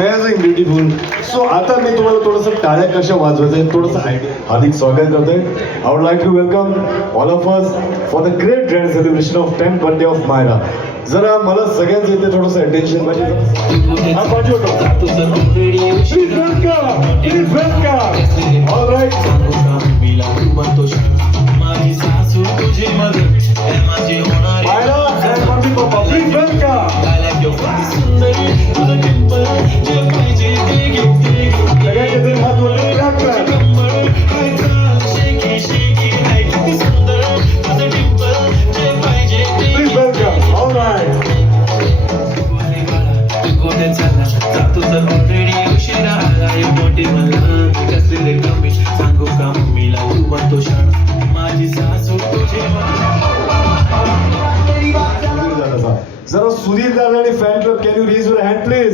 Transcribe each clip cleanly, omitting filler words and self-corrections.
Amazing beautiful. So आता मी तुम्हाला थोडंसं टाळ्या कशा वाजवायचं थोडंसं हार्दिक स्वागत करतोय. I would like to welcome all of us for the great grand celebration of 10th birthday of Myra. जरा मला सगळ्यांचं इथे थोडंसं अटेन्शन पाहिजे. हा पाहिजे होतं. Please welcome. Please welcome. All right. Myra and mummy papa, please welcome. सगळ्यांचे तरी हात वरती टाका. Please welcome. All right. जरा सुधीर दादा आणि fan club can you raise your hand please.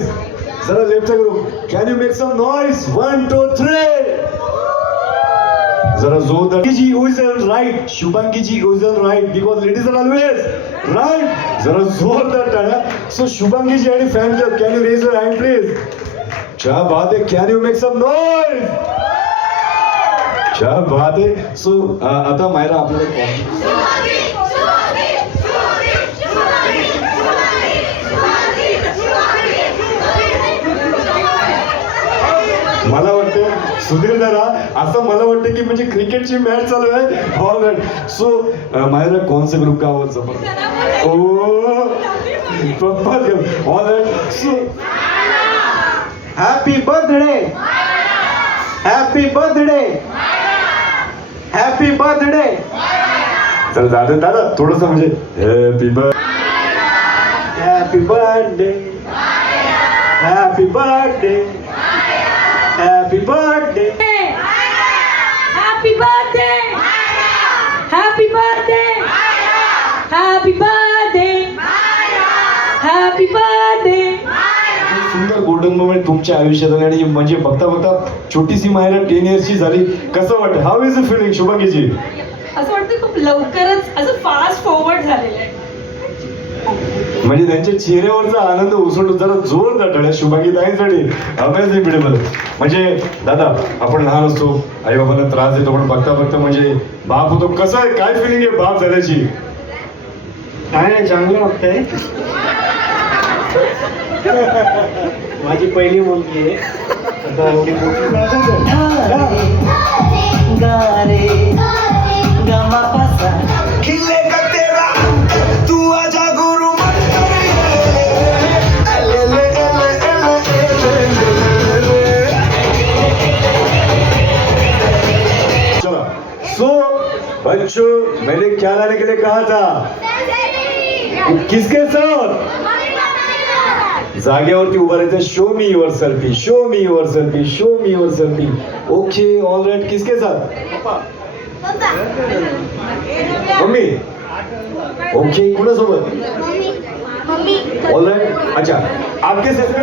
जरा लेफ्ट करू. Can you make some noise 1 2 3. जरा जोरदार. जी is right. Shubhangi ji is right because ladies are always right. जरा जोरदार टाळ्या. सो शुभांगी जी आणि fan club can you raise your hand please. क्या बात है. Can you make some noise. क्या बात है. सो आता मायरा आपल्याला मला वाटतं सुधीर दादा असं मला वाटतं की म्हणजे क्रिकेटची मॅच चालू आहे. All right. सो मायरा कौन से ग्रुप का आवाज ओ papa. All right. So happy birthday. Happy birthday. Happy birthday. चल दादा दादा थोडंसं म्हणजे happy birthday. Happy birthday. Happy birthday. Happy birthday. Happy birthday! Happy birthday! Happy birthday! Happy birthday! सुंदर गोल्डन मोमेंट तुमच्या आयुष्यात आले आणि म्हणजे बघता बघता छोटीशी मायरा 10 इयर्सची झाली. कसं वाटतं. How is the feeling Shubhangiji. असं वाटतं खूप लवकरच असं फास्ट फॉरवर्ड झालेलं आहे. म्हणजे त्यांच्या चेहऱ्यावरचा आनंद उसळतो. जरा जोरदार टाळ्या शुभांगी ताईंसाठी. Amazing beautiful. म्हणजे दादा आपण लहान असतो आई बाबांना त्रास देतो पण बघता बघता म्हणजे बाप होतो. कसं आहे काय फिलिंग आहे बाप झाल्याची. काय नाही चांगलं वाटतंय. माझी पहिली मुलगी आहे. आता एवढी मोठी सो बच्चों मैंने क्या लाने के लिए कहा था. किसके साथ. जागेवरती उभा राहायचं. Show me your selfie. Show me your selfie. Show me your selfie. Okay all right. किसके साथ. मम्मी. ओके कुणासोबत. All right. अच्छा आपके सेल्फी